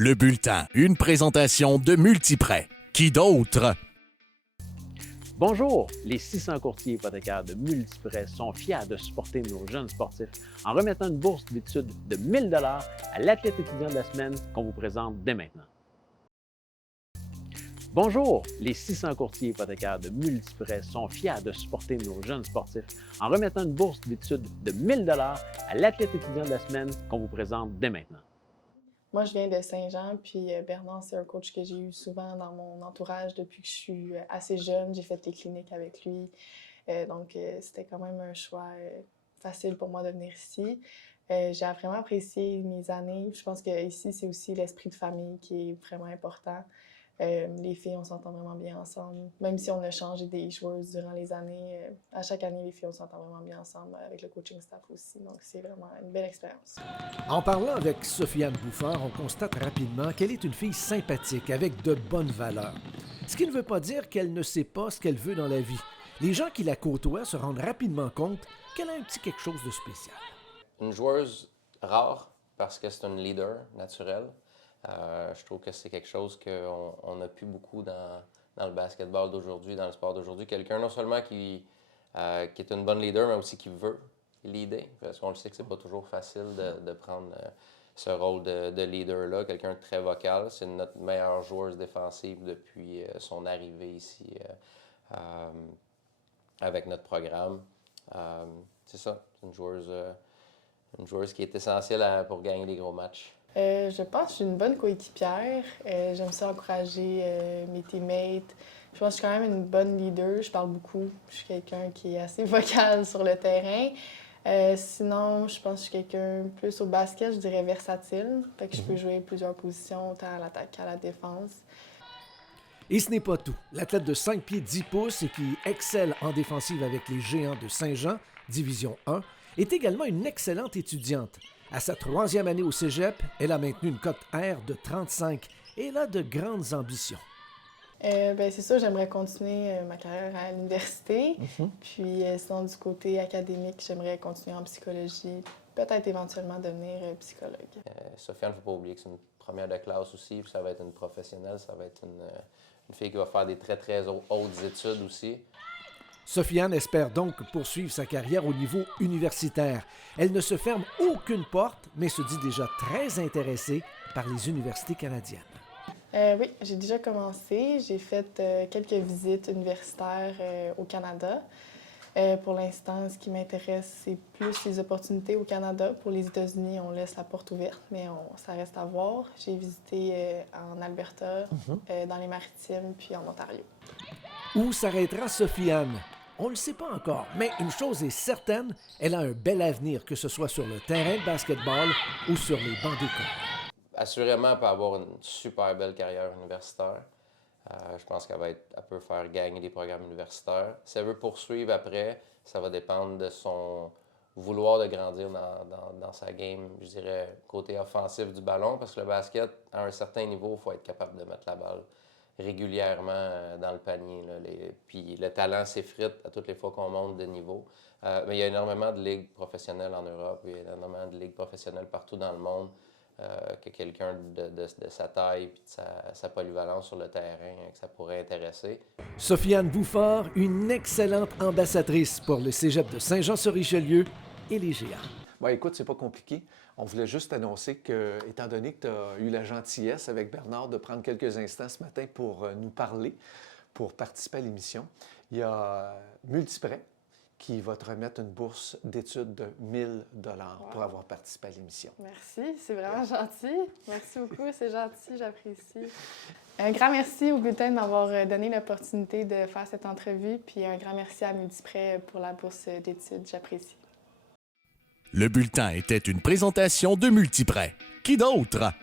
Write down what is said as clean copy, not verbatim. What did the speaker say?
Le bulletin, une présentation de Multiprêt. Qui d'autre? Bonjour! Les 600 courtiers hypothécaires de Multiprêt sont fiers de supporter nos jeunes sportifs en remettant une bourse d'études de 1 000 $ à l'athlète étudiant de la semaine qu'on vous présente dès maintenant. Bonjour! Les 600 courtiers hypothécaires de Multiprêt sont fiers de supporter nos jeunes sportifs en remettant une bourse d'études de 1 000 $ à l'athlète étudiant de la semaine qu'on vous présente dès maintenant. Moi, je viens de Saint-Jean, puis Bernard, c'est un coach que j'ai eu souvent dans mon entourage depuis que je suis assez jeune. J'ai fait des cliniques avec lui, donc c'était quand même un choix facile pour moi de venir ici. J'ai vraiment apprécié mes années. Je pense qu'ici, c'est aussi l'esprit de famille qui est vraiment important. Les filles, on s'entend vraiment bien ensemble. Même si on a changé des joueuses durant les années, à chaque année, les filles, on s'entend vraiment bien ensemble avec le coaching staff aussi. Donc, c'est vraiment une belle expérience. En parlant avec Sofiane Bouffard, on constate rapidement qu'elle est une fille sympathique, avec de bonnes valeurs. Ce qui ne veut pas dire qu'elle ne sait pas ce qu'elle veut dans la vie. Les gens qui la côtoient se rendent rapidement compte qu'elle a un petit quelque chose de spécial. Une joueuse rare parce que c'est une leader naturelle. Je trouve que c'est quelque chose qu'on n'a plus beaucoup dans le basketball d'aujourd'hui, dans le sport d'aujourd'hui. Quelqu'un non seulement qui est une bonne leader, mais aussi qui veut leader. Parce qu'on le sait que c'est pas toujours facile de prendre ce rôle de leader-là. Quelqu'un de très vocal. C'est notre meilleure joueuse défensive depuis son arrivée ici avec notre programme. C'est ça, c'est une joueuse qui est essentielle pour gagner des gros matchs. Je pense que je suis une bonne coéquipière. J'aime ça encourager mes teammates. Je pense que je suis quand même une bonne leader. Je parle beaucoup. Je suis quelqu'un qui est assez vocal sur le terrain. Sinon, je pense que je suis quelqu'un plus au basket, je dirais versatile. Fait que je peux jouer plusieurs positions, autant à l'attaque qu'à la défense. Et ce n'est pas tout. L'athlète de 5 pieds 10 pouces et qui excelle en défensive avec les Géants de Saint-Jean, Division 1, est également une excellente étudiante. À sa 3e année au cégep, elle a maintenu une cote R de 35 et elle a de grandes ambitions. C'est ça, j'aimerais continuer ma carrière à l'université. Puis sinon, du côté académique, j'aimerais continuer en psychologie, peut-être éventuellement devenir psychologue. Sofiane, il ne faut pas oublier que c'est une première de classe aussi, puis ça va être une professionnelle, ça va être une fille qui va faire des très, très hautes études aussi. Sofiane espère donc poursuivre sa carrière au niveau universitaire. Elle ne se ferme aucune porte, mais se dit déjà très intéressée par les universités canadiennes. Oui, j'ai déjà commencé. J'ai fait quelques visites universitaires au Canada. Pour l'instant, ce qui m'intéresse, c'est plus les opportunités au Canada. Pour les États-Unis, on laisse la porte ouverte, mais ça reste à voir. J'ai visité en Alberta, dans les Maritimes, puis en Ontario. Où s'arrêtera Sofiane? On ne le sait pas encore, mais une chose est certaine, elle a un bel avenir, que ce soit sur le terrain de basketball ou sur les bancs d'école. Assurément, elle peut avoir une super belle carrière universitaire. Je pense qu'elle peut faire gagner des programmes universitaires. Si elle veut poursuivre après, ça va dépendre de son vouloir de grandir dans sa game, je dirais, côté offensif du ballon, parce que le basket, à un certain niveau, il faut être capable de mettre la balle régulièrement dans le panier. Puis le talent s'effrite à toutes les fois qu'on monte de niveau. Mais il y a énormément de ligues professionnelles en Europe, il y a énormément de ligues professionnelles partout dans le monde. Que quelqu'un de sa taille et de sa polyvalence sur le terrain, que ça pourrait intéresser. Sofiane Bouffard, une excellente ambassadrice pour le cégep de Saint-Jean-sur-Richelieu et les Géants. Bon, écoute, c'est pas compliqué. On voulait juste annoncer que, étant donné que tu as eu la gentillesse avec Bernard de prendre quelques instants ce matin pour nous parler, pour participer à l'émission, il y a Multiprêt qui va te remettre une bourse d'études de 1 000 $ pour avoir participé à l'émission. Merci, c'est vraiment gentil. Merci beaucoup, c'est gentil, j'apprécie. Un grand merci au bulletin de m'avoir donné l'opportunité de faire cette entrevue, puis un grand merci à Multiprêt pour la bourse d'études, j'apprécie. Le bulletin était une présentation de Multiprêt. Qui d'autre?